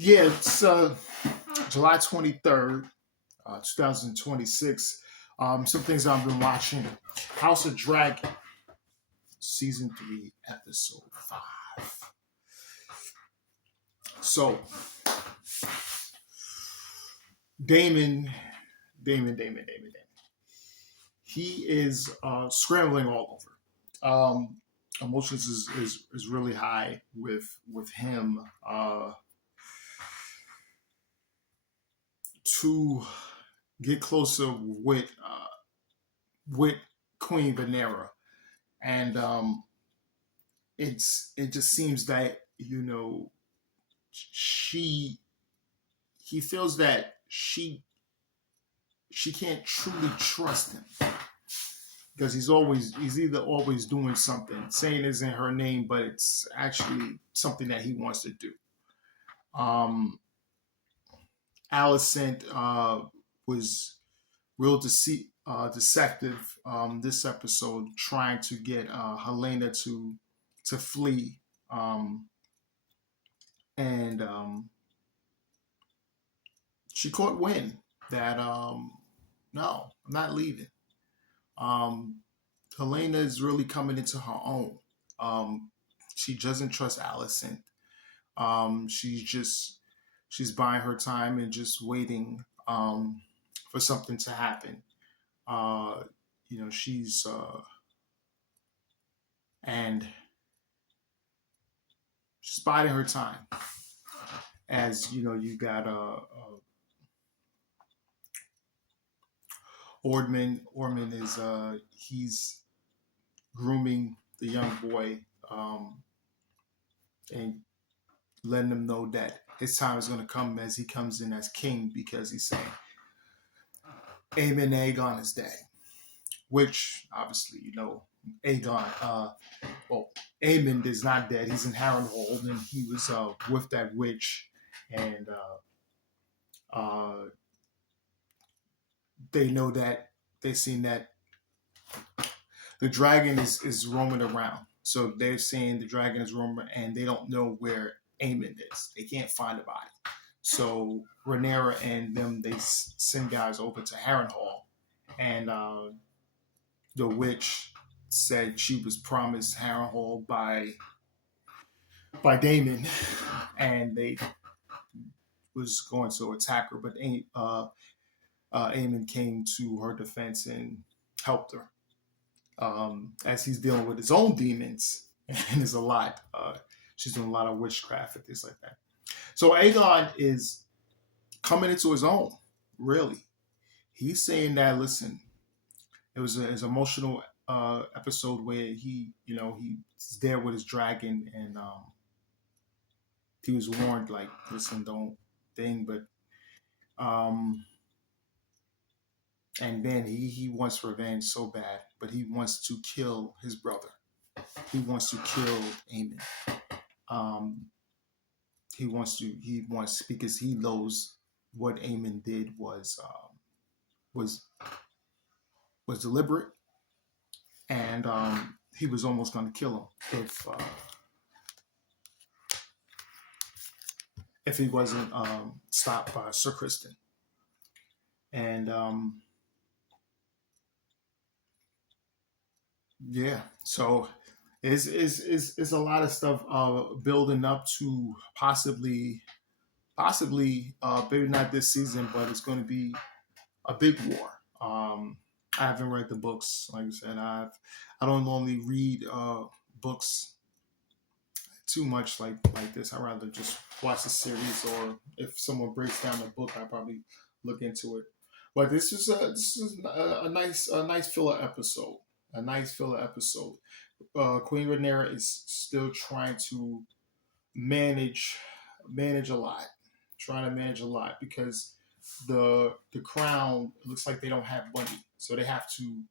Yeah, it's July 23rd, 2026. Some things I've been watching: House of Dragon, season 3, episode 5. So, Damon, Damon. He is scrambling all over. Emotions is really high with him to get closer with Queen Vanera, and it just seems that she he feels that she can't truly trust him because he's either always doing something, saying it isn't her name, but it's actually something that he wants to do. Um, Alicent was real deceptive this episode, trying to get Helena to flee, and she caught wind that no, I'm not leaving. Um, Helena is really coming into her own. Um, she doesn't trust Allison. She's buying her time and just waiting for something to happen. Uh, she's and she's biding her time. As you got Ordman. Orman is he's grooming the young boy, and letting him know that his time is going to come as he comes in as king, because he's saying Aemon Aegon is dead, which obviously Aegon. Well, Aemon is not dead. He's in Harrenhal, and he was with that witch, and uh, they know that they've seen that the dragon is roaming around. So they're saying the dragon is roaming, and they don't know where Aemon is. They can't find the body. So Rhaenyra and them, they send guys over to Harrenhal, and the witch said she was promised Harrenhal by Daemon, and they was going to attack her, but Aemon came to her defense and helped her, as he's dealing with his own demons, and there's a lot. She's doing a lot of witchcraft and things like that. So Aegon is coming into his own. Really, he's saying that, listen, it was an emotional episode where he's there with his dragon, and he was warned, like, listen, don't thing, but um, and then he wants revenge so bad, but he wants to kill his brother. He wants to kill Aemon. Um, he wants because he knows what Aemon did was was deliberate, and he was almost going to kill him if he wasn't stopped by Sir Kristen. And yeah, so it's a lot of stuff building up to possibly maybe not this season, but it's going to be a big war. I haven't read the books. Like I said, I don't normally read books too much like this. I rather just watch the series, or if someone breaks down the book, I probably look into it. But this is a nice filler episode. A nice filler episode. Queen Rhaenyra is still trying to manage manage a lot, trying to manage a lot, because the crown, it looks like they don't have money, so they have to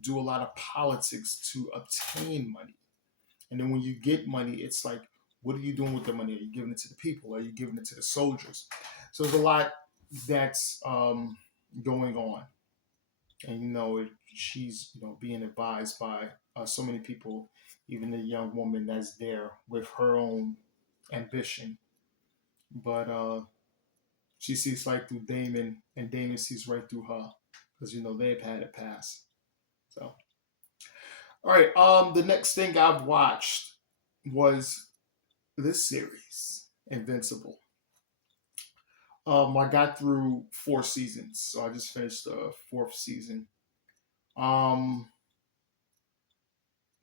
do a lot of politics to obtain money. And then when you get money, it's like, what are you doing with the money? Are you giving it to the people? Are you giving it to the soldiers? So there's a lot that's going on, and she's being advised by so many people, even the young woman that's there with her own ambition, but she sees right through Damon, and Damon sees right through her because they've had it pass. So, all right. The next thing I've watched was this series, Invincible. I got through 4 seasons, so I just finished the fourth season. Um,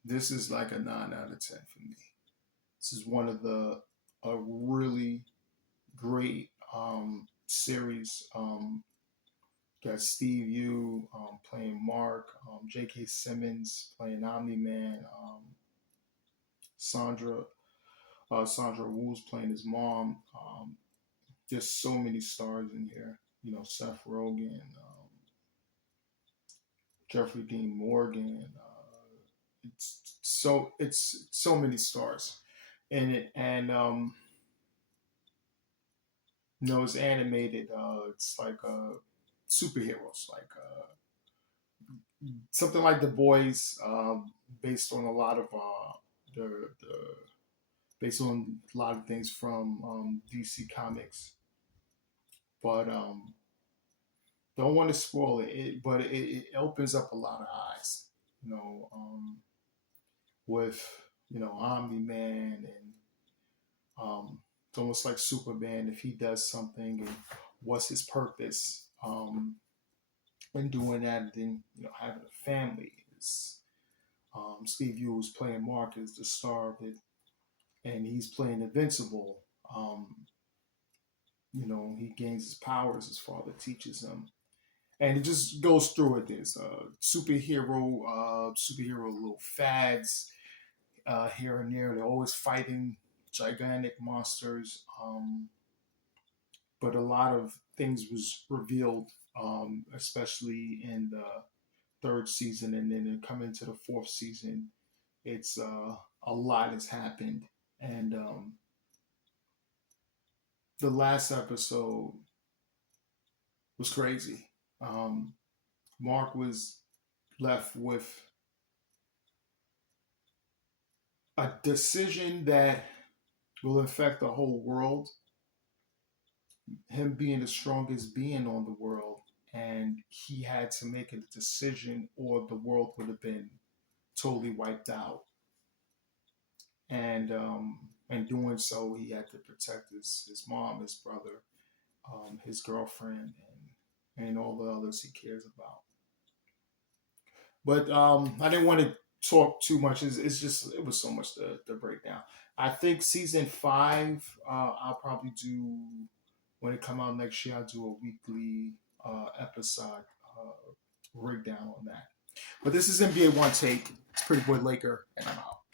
this is like a 9 out of 10 for me. This is one of the a really great series. Got Steve Yu playing Mark, J.K. Simmons playing Omni Man, Sandra Sandra Wu's playing his mom. Just so many stars in here. Seth Rogen, Jeffrey Dean Morgan. It's so many stars in it, and it's animated. It's like superheroes, like something like The Boys, based on a lot of the based on a lot of things from DC Comics, but don't want to spoil but it opens up a lot of eyes, you know, with Omni Man, and it's almost like Superman if he does something, and what's his purpose in doing that, and then having a family is. Steve Yu was playing Mark as the star of it, and he's playing Invincible. Um, he gains his powers. His father teaches him, and it just goes through it. There's superhero little fads here and there. They're always fighting gigantic monsters, but a lot of things was revealed, especially in the third season, and then coming to the fourth season. It's a lot has happened, and the last episode was crazy. Um, Mark was left with a decision that will affect the whole world. Him being the strongest being on the world, and he had to make a decision, or the world would have been totally wiped out. And in doing so, he had to protect his mom, his brother, his girlfriend, and all the others he cares about. But I didn't want to talk too much. It's just it was so much to break down. I think season 5, I'll probably do when it come out next year. I'll do a weekly episode breakdown on that. But this is NBA One Take. It's Pretty Boy Laker, and I'm out.